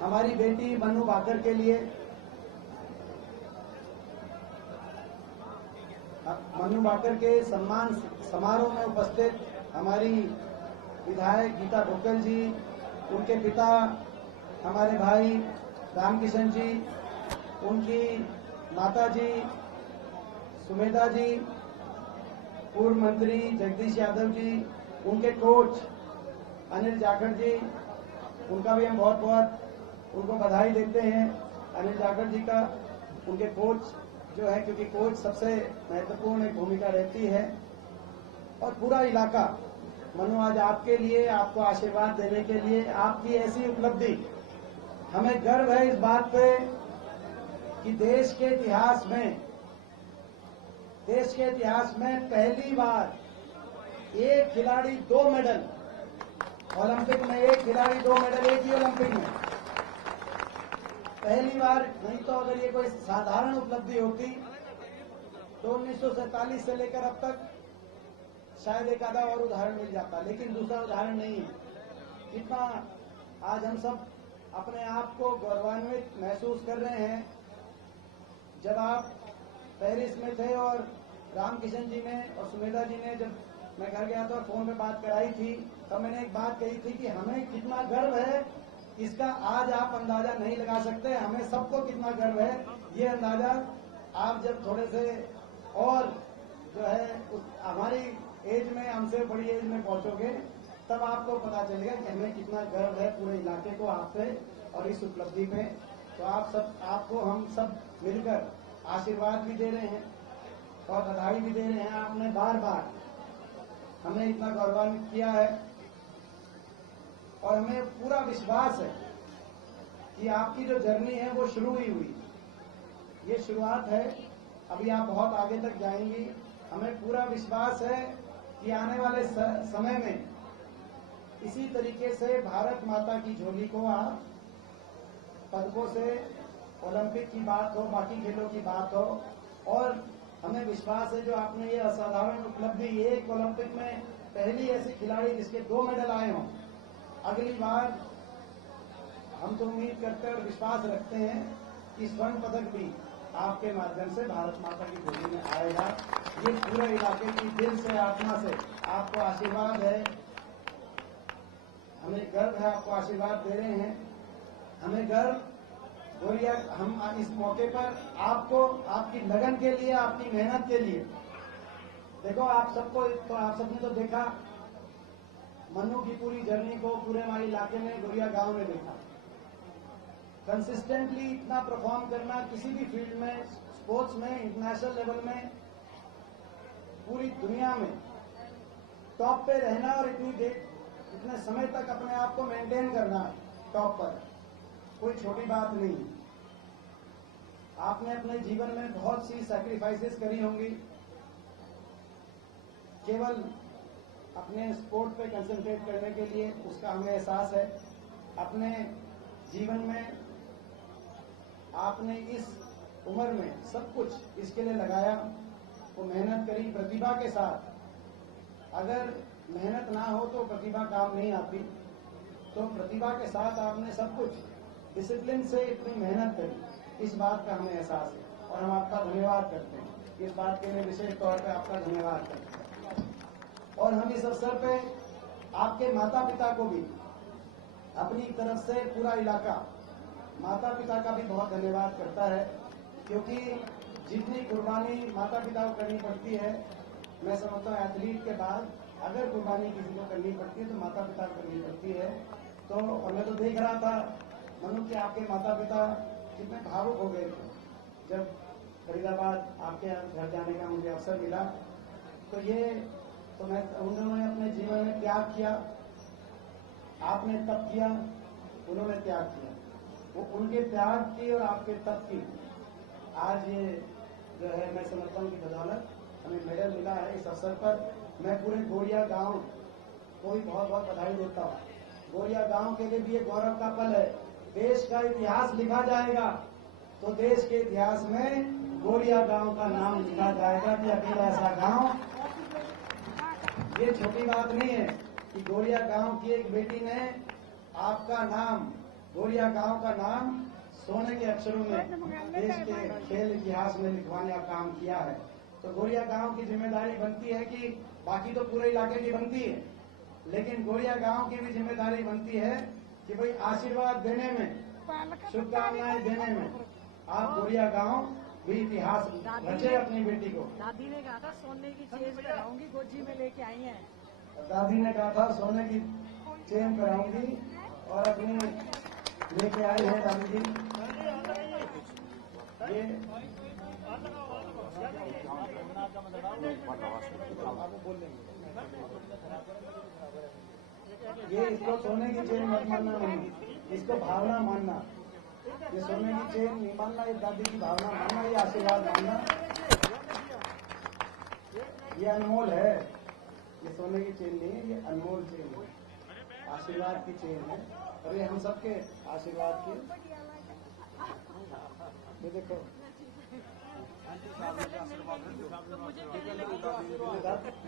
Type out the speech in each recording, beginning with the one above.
हमारी बेटी मनु भाकर के लिए, मनु भाकर के सम्मान समारोह में उपस्थित हमारी विधायक गीता ढोकल जी, उनके पिता हमारे भाई रामकिशन जी, उनकी माता जी सुमेधा जी, पूर्व मंत्री जगदीश यादव जी, उनके कोच अनिल जाखड़ जी, उनका भी हम बहुत बहुत उनको बधाई देते हैं। अनिल जाखड़ जी का, उनके कोच जो है, क्योंकि कोच सबसे महत्वपूर्ण एक भूमिका रहती है। और पूरा इलाका मनु आज आपके लिए, आपको आशीर्वाद देने के लिए, आपकी ऐसी उपलब्धि, हमें गर्व है इस बात पे कि देश के इतिहास में पहली बार एक खिलाड़ी 2 मेडल, ओलंपिक में एक खिलाड़ी 2 मेडल एक ही ओलंपिक में, पहली बार। नहीं तो अगर ये कोई साधारण उपलब्धि होती तो 1947 से लेकर अब तक शायद एक आधा और उदाहरण मिल जाता, लेकिन दूसरा उदाहरण नहीं है। कितना आज हम सब अपने आप को गौरवान्वित महसूस कर रहे हैं। जब आप पेरिस में थे और रामकिशन जी ने और सुमेधा जी ने, जब मैं घर गया था और फोन पे बात कराई थी, तब मैंने एक बात कही थी कि हमें कितना गर्व है, इसका आज आप अंदाजा नहीं लगा सकते। हमें सबको कितना गर्व है, ये अंदाजा आप जब थोड़े से और जो है हमारी एज में, हमसे बड़ी एज में पहुंचोगे, तब आपको पता चलेगा कि हमें कितना गर्व है पूरे इलाके को आप पे और इस उपलब्धि पे। तो आपको हम सब मिलकर आशीर्वाद भी दे रहे हैं और बधाई भी दे रहे हैं। आपने बार बार हमें इतना गौरवान्वित किया है और हमें पूरा विश्वास है कि आपकी जो जर्नी है वो शुरू ही हुई, ये शुरुआत है, अभी आप बहुत आगे तक जाएंगी। हमें पूरा विश्वास है कि आने वाले समय में इसी तरीके से भारत माता की झोली को आप पदकों से, ओलंपिक की बात हो, बाकी खेलों की बात हो, और हमें विश्वास है जो आपने ये असाधारण उपलब्धि, एक ओलंपिक में पहली ऐसी खिलाड़ी जिसके 2 मेडल आए हों, अगली बार हम तो उम्मीद करते हैं और विश्वास रखते हैं कि स्वर्ण पदक भी आपके माध्यम से भारत माता की झोली में आएगा। ये पूरे इलाके की दिल से, आत्मा से आपको आशीर्वाद है, हमें गर्व है, आपको आशीर्वाद दे रहे हैं। हमें गर्व गोरिया, हम इस मौके पर आपको, आपकी लगन के लिए, आपकी मेहनत के लिए, देखो आप सबको, तो आप सबने तो देखा मनु की पूरी जर्नी को, पूरे हमारे इलाके में, गोरिया गांव में देखा। कंसिस्टेंटली इतना परफॉर्म करना किसी भी फील्ड में, स्पोर्ट्स में, इंटरनेशनल लेवल में, पूरी दुनिया में टॉप पे रहना और इतने समय तक अपने आप को मेंटेन करना टॉप पर, कोई छोटी बात नहीं। आपने अपने जीवन में बहुत सी सैक्रिफाइसेस करी होंगी, केवल अपने स्पोर्ट पे कंसंट्रेट करने के लिए, उसका हमें एहसास है। अपने जीवन में आपने इस उम्र में सब कुछ इसके लिए लगाया, वो मेहनत करी प्रतिभा के साथ। अगर मेहनत ना हो तो प्रतिभा काम नहीं आती, तो प्रतिभा के साथ आपने सब कुछ डिसिप्लिन से इतनी मेहनत करी, इस बात का हमें एहसास है और हम आपका धन्यवाद करते हैं। इस बात के लिए विशेष तौर पे आपका धन्यवाद करते हैं। और हम इस अवसर पे आपके माता पिता को भी अपनी तरफ से, पूरा इलाका माता पिता का भी बहुत धन्यवाद करता है, क्योंकि जितनी कुर्बानी माता पिता को करनी पड़ती है, मैं समझता हूँ एथलीट के बाद अगर कुर्बानी किसी को करनी पड़ती है तो माता पिता को करनी पड़ती है। तो और मैं तो देख रहा था मनु कि आपके माता पिता कितने भावुक हो गए थे जब फरीदाबाद आपके घर जाने का मुझे अवसर मिला। तो मैं उन्होंने अपने जीवन में त्याग किया, आपने तप किया, उन्होंने त्याग किया, वो उनके त्याग की और आपके तप की आज ये जो है, मैं समझता हूँ कि बदौलत हमें मेडल मिला है। इस अवसर पर मैं पूरे गोरिया गांव को भी बहुत बहुत बधाई देता हूँ। गोरिया गांव के लिए भी ये गौरव का पल है। देश का इतिहास लिखा जाएगा तो देश के इतिहास में गोरिया गांव का नाम लिखा जाएगा कि अकेला ऐसा गांव, ये छोटी बात नहीं है कि गोरिया गांव की एक बेटी ने आपका नाम गोरिया गांव का नाम सोने के अक्षरों में देश के खेल इतिहास में लिखवाने का काम किया है। तो गोरिया गांव की जिम्मेदारी बनती है कि बाकी तो पूरे इलाके की बनती है, लेकिन गोरिया गांव की भी जिम्मेदारी बनती है कि भाई आशीर्वाद देने में, शुभकामनाएं देने में आप गोरिया गांव भी इतिहास रचे अपनी बेटी को। दादी ने कहा था सोने की चेन कराऊंगी, गोजी में लेके आई है। दादी ने कहा था सोने की चेन कराऊंगी और अपनी लेके आई है दादी जी। ये इसको सोने की चेन मत मानना नहीं, इसको भावना मानना। ये सोने की चेन नहीं मानना, ये दादी की भावना मानना, ये आशीर्वाद मानना। ये अनमोल है, ये सोने की चेन नहीं है, ये अनमोल चेन है, आशीर्वाद की चेन है। और ये हम सबके आशीर्वाद की। ये देखो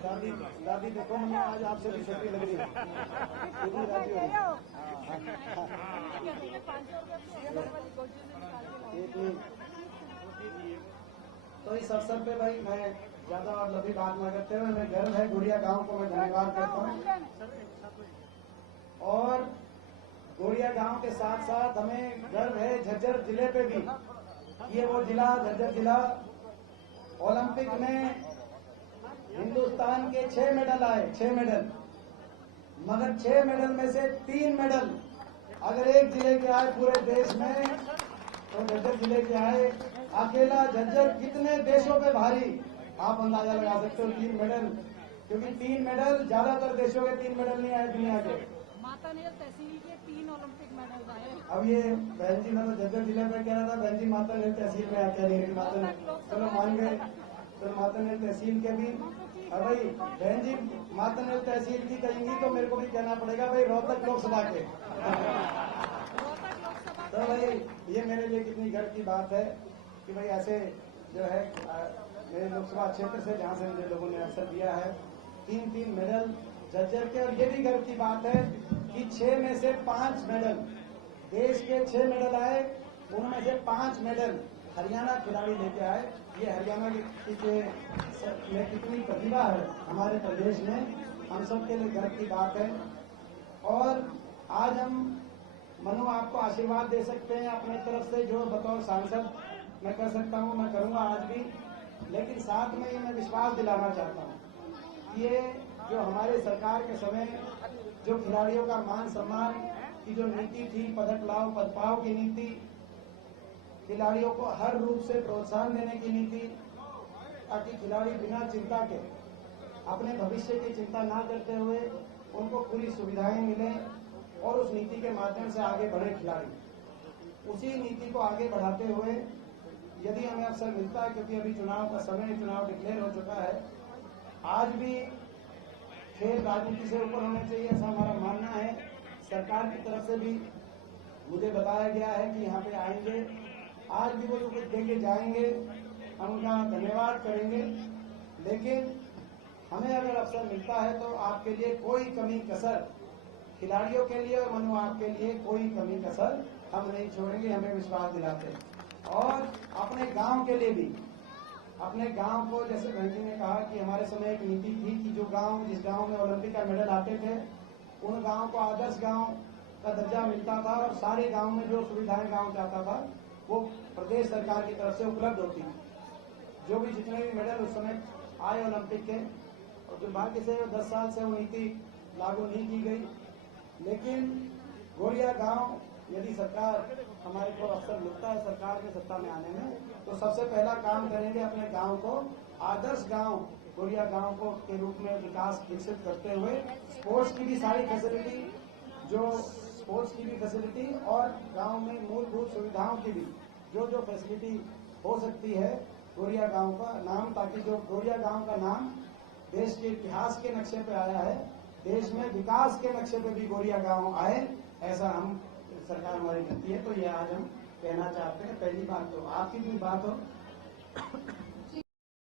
दादी, दादी देखो हमें आज आपसे भी छोटी लग रही है। तो इस अवसर पे भाई मैं ज्यादा और लंबी बात न करते हुए, हमें गर्व है, गोरिया गांव को मैं धन्यवाद करता हूँ। और गोरिया गांव के साथ साथ हमें गर्व है झज्जर जिले पे भी। ये वो जिला, झज्जर जिला ओलंपिक में हिंदुस्तान के 6 मेडल आए, 6 मेडल, मगर 6 मेडल में से 3 मेडल अगर एक जिले के आए पूरे देश में तो झज्जर जिले के आए। अकेला झज्जर कितने देशों पे भारी, आप अंदाजा लगा सकते हो। 3 मेडल, क्योंकि 3 मेडल ज्यादातर देशों के 3 मेडल नहीं आए दुनिया के। मातानेर तहसील के 3 ओलंपिक मेडल आए। अब ये बहन जी, मैं तो झज्जर जिले में कह रहा था, बहन जी मातानेर तहसील में आके नहीं रही। मातानेर चलो मान गए, तो मातानेर तहसील के भी। और भाई बहन जी मातानेर तहसील की कहेंगी तो मेरे को भी कहना पड़ेगा भाई रोहतक लोकसभा के। तो भाई ये मेरे लिए कितनी गर्व की बात है कि भाई ऐसे जो है मेरे लोकसभा क्षेत्र से, जहाँ से मुझे लोगों ने अवसर दिया है, 3 मेडल झज्जर के। और ये भी गर्व की बात है कि 6 में से 5 मेडल, देश के 6 मेडल आए, उनमें से 5 मेडल हरियाणा खिलाड़ी लेके आए। ये हरियाणा में कितनी प्रतिभा है हमारे प्रदेश में, हम सब के लिए गर्व की बात है। और आज हम मनु आपको आशीर्वाद दे सकते हैं अपने तरफ से, जो बतौर सांसद मैं कर सकता हूँ, मैं करूँगा आज भी। लेकिन साथ में ये मैं विश्वास दिलाना चाहता हूँ, ये जो हमारे सरकार के समय जो खिलाड़ियों का मान सम्मान की जो नीति थी, पदक लाओ पद पाओ की नीति, खिलाड़ियों को हर रूप से प्रोत्साहन देने की नीति, ताकि खिलाड़ी बिना चिंता के, अपने भविष्य की चिंता ना करते हुए उनको पूरी सुविधाएं मिलें और उस नीति के माध्यम से आगे बढ़े खिलाड़ी। उसी नीति को आगे बढ़ाते हुए यदि हमें अवसर मिलता है, क्योंकि अभी चुनाव का समय, चुनाव डिक्लेयर हो चुका है, आज भी खेल राजनीति से ऊपर होने चाहिए, ऐसा हमारा मानना है। सरकार की तरफ से भी मुझे बताया गया है कि यहाँ पे आएंगे, आज भी वो जो कुछ देके जाएंगे हम उनका धन्यवाद करेंगे। लेकिन हमें अगर अवसर मिलता है तो आपके लिए कोई कमी कसर, खिलाड़ियों के लिए और मनु आपके लिए कोई कमी कसर हम नहीं छोड़ेंगे, हमें विश्वास दिलाते हैं। और अपने गांव के लिए भी, अपने गांव को, जैसे बहन जी ने कहा कि हमारे समय एक नीति थी कि जो गांव, जिस गांव में ओलंपिक का मेडल आते थे, उन गांव को आदर्श गांव का दर्जा मिलता था और सारे गांव में जो सुविधाएं गांव चाहता था वो प्रदेश सरकार की तरफ से उपलब्ध होती थी। जो भी जितने भी मेडल उस समय आए ओलंपिक के, और दुर्भाग्य से 10 साल से वो नीति लागू नहीं की गई। लेकिन गोरिया गांव, यदि सरकार, हमारे को अवसर मिलता है सरकार में सत्ता में आने में, तो सबसे पहला काम करेंगे अपने गांव को आदर्श गांव, गोरिया गांव को के रूप में विकास विकसित करते हुए स्पोर्ट्स की भी सारी फैसिलिटी, जो स्पोर्ट्स की भी फैसिलिटी और गांव में मूलभूत सुविधाओं की भी जो फैसिलिटी हो सकती है, गोरिया गांव का नाम, ताकि जो गोरिया गांव का नाम देश के इतिहास के नक्शे पे आया है, देश में विकास के नक्शे पे भी गोरिया गांव आए, ऐसा हम सरकार हमारी करती है। तो ये आज हम कहना चाहते हैं। पहली बात तो आपकी भी बात हो